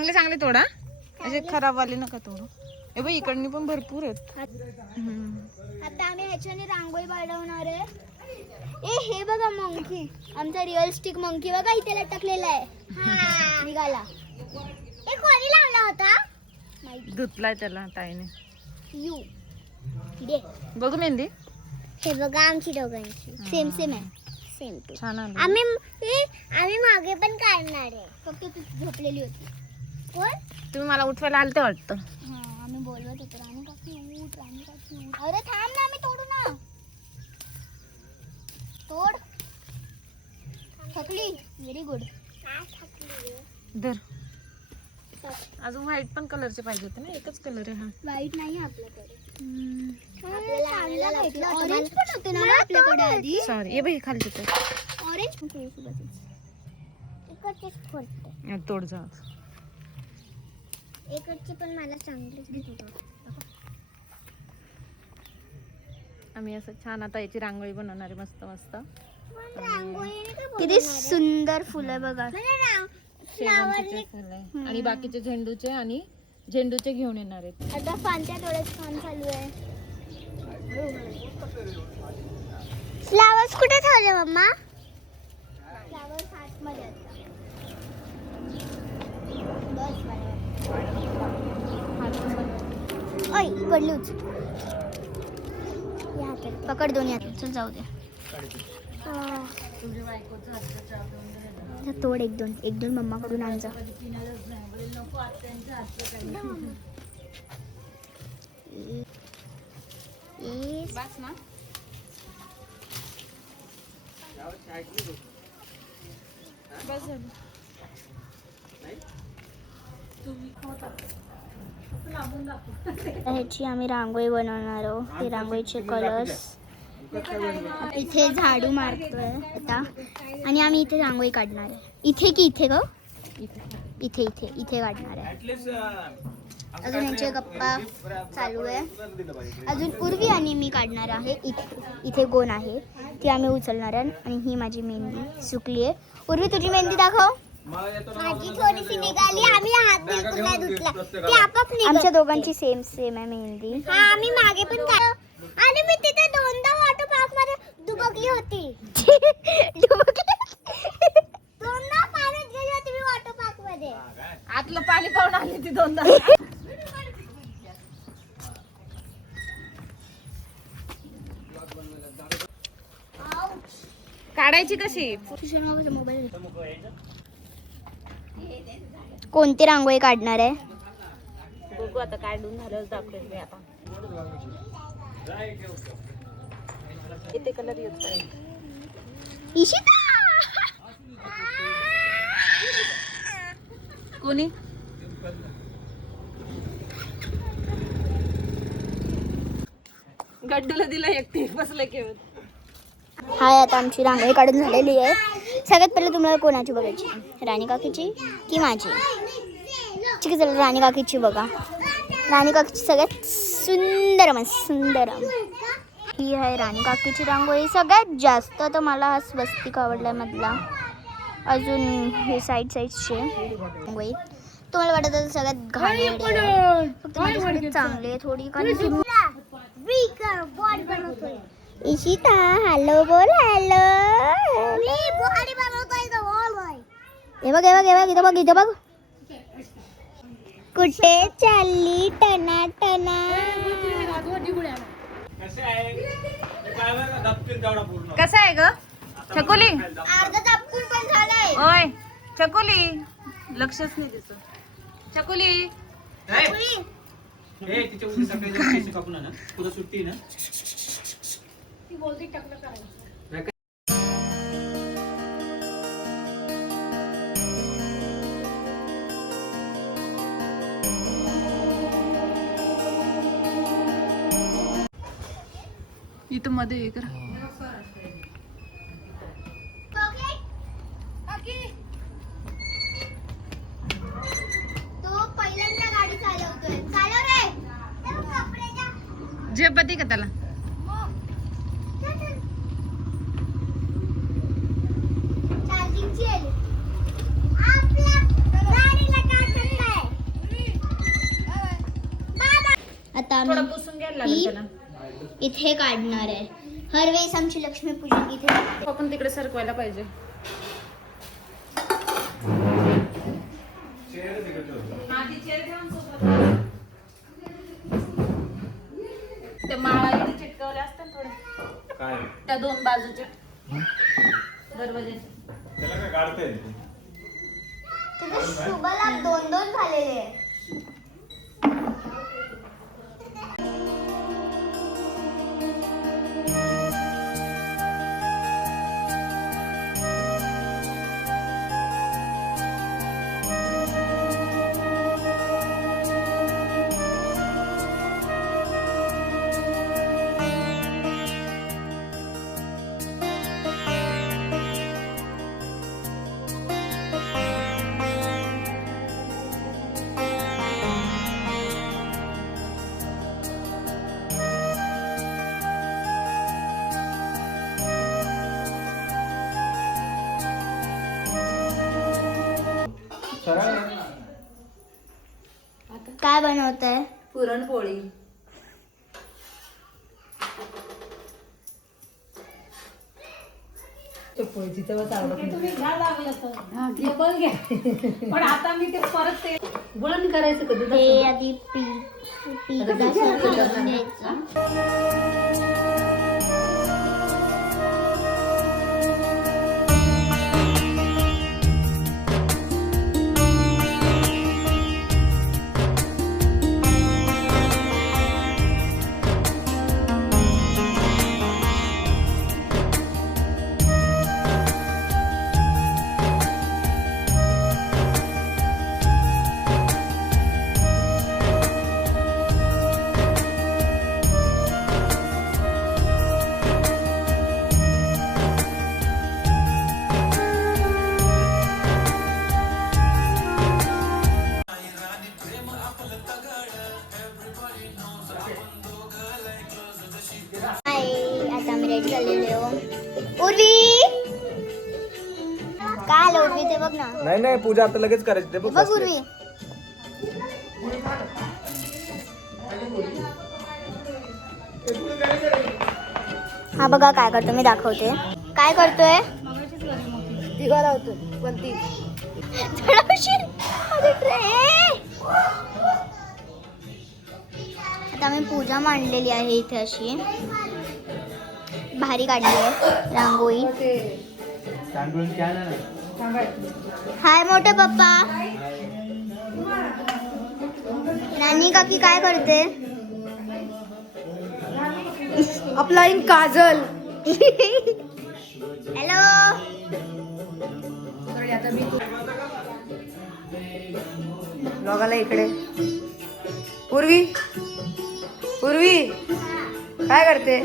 चांगले चांगले तोडा, असे खराब वाले नका तोडू. ए बाई इकडनी पण भरपूर आहेत. आता आम्ही ह्याच्याने रांगोळी बनवणार आहे. ए हे बघा मंकी, आमचा रिअलिस्टिक मंकी बघा इथे लटकलेला आहे. निघाला. ए कोणी लावला होता? धुतलाय त्याला ताईने. यू दे बघू मेहंदी. हे बघा आमची दोघांची सेम सेम आहे. Same too. छान आलं. आम्ही मागे पण काढणार आहे. फक्त तू झोपलेली होती. कोण? तुम्ही मला उठवायला आलते वाटतं. आम्ही बोलवत होतो राणी काकी उठ, राणी काकी उठ. अरे थांब ना, आम्ही तोडू ना. तोड. थकली. Very good. धर. अजून व्हाईट पण कलरचे पाहिजे होते ना, एकच कलर आहे हा. वाईट नाही आपल्याकडे. ऑरेंज पण होते ना आपल्याकडे आधी. सॉरी. ये बाई खाली तिथे. ऑरेंज पण इकडचेच फोडते. तोड जा. इकडचे पण मला चांगलेच घेत होता. आम्ही असं छान आता याची रांगोळी बनवणार आहे मस्त मस्त. किती सुंदर फुलं बघा. शेवंतीचे फुलं आहे आणि बाकीचे झेंडूचे आणि झेंडूचे घेऊन येणार आहेत. आता फांद्या थोडं काम चालू आहे. फ्लावर्स कुठे ठेवले मम्मा? फ्लावर्स आतमध्ये आहेत. बस ओय पडलूच. पकड दोन्ही हात. चल जाऊ दे. तोड एक दोन मम्मा कडून आण जा. बस ना. बस झालं. ह्याची आम्ही रांगोळी बनवणार आहोत. हे रांगोळीचे कलर्स. इथे झाडू मारतोय आता आणि आम्ही इथे रांगोळी काढणार आहे. इथे की इथे ग? इथे इथे इथे काढणार आहे. अजून यांचे गप्पा चालू आहे. अजून उर्वी आणि मी काढणार आहे. इथे गोण आहे ती आम्ही उचलणार आहे. आणि ही माझी मेहंदी सुकली आहे. उर्वी तुझी मेहंदी दाखव. माझी थोडीशी निघाली. आम्ही हात बिलकुल नाही धुतला. ती आपोआप निघाली. आमच्या दोघांची सेम सेम आहे मेहंदी. हा आम्ही मागे पण आणि मी तिथे दोनदा वॉटर पार्क मध्ये डुबकली होती. दोनदा पाण्यात गेली होती मी वॉटर पार्क मध्ये. आतलं पाणी पाहून आली ती दोनदा. काढायची कशी? कोणती रांगोळी काढणार आहे? बघू आता काढून झालं दाखवेल मी आता. इथे कलर यूज करायचा. इशिता कोणी? गड्डूला दिला एकटी बसले केवळ. हाय आता आमची रांगोळी काढून झालेली आहे. सगळ्यात पहिले तुम्हाला कोणाची बघायची? राणी काकीची की माझी? ठीक आहे चला राणी काकीची बघा. राणी काकीची सगळ्यात सुंदर ही आहे राणी काकीची रांगोळी. सगळ्यात जास्त तर मला हा स्वस्तिक आवडला मधला. अजून हे साईडचे रांगोळी तुम्हाला वाटत असेल सगळ्यात घाणेरडी आहे. फक्त माझ्यासाठी चांगली आहे थोडी. कारण इशिता हॅलो बोल. हॅलो हे बघ इथं बघ. कुठे चालली टना टना? कसं आहे ग छकुली? अर्धा दाबकून पण झालाय. ओय छकुली लक्षच नाही दिसत. छकुली तिच्या उद्या सकाळी केस कापून ना पुढे सुट्टी ना ती बोलती टकलं करायचं. इथं मध्ये हे करा. तो पहिल्यांदा गाडी चालवतोय. चालव रे. झेपती का त्याला? चार्जिंगची आहे. आपल्या गाडीला काय करताय? लागेल त्याला. इथे काढणार आहे. हर वेळेस आमची लक्ष्मीपूजन इथे. आपण तिकडे सरकवायला पाहिजे. ते माळा इथे चिटकवले असतात थोडे काय त्या दोन बाजूचे दरवाजे. त्याला काय काढता येईल? तिथे शुभ लाभ 2-2 झालेले आहे. काय बनवताय? पुरणपोळी. पण आता मी ते परत ते गुळण करायचं कधी हे आधी पीठ असं घालून घ्यायचं. आता आम्ही रेडी झालेलो आहो. उर्वी काय आलं? उर्वी ते बघ ना. नाही पूजा आता लगेच करायची. बघ उर्वी. हा बघा काय करतो मी दाखवते. काय करतोय? दिवा लावतो कोणती. आता आम्ही पूजा मांडलेली आहे इथे अशी भारी काढली आहे रांगोळी. हाय मोठे पप्पा. नानी काकी काय करते? अप्लाइंग काजल. हॅलो. बघायला इकडे. पूर्वी काय करते?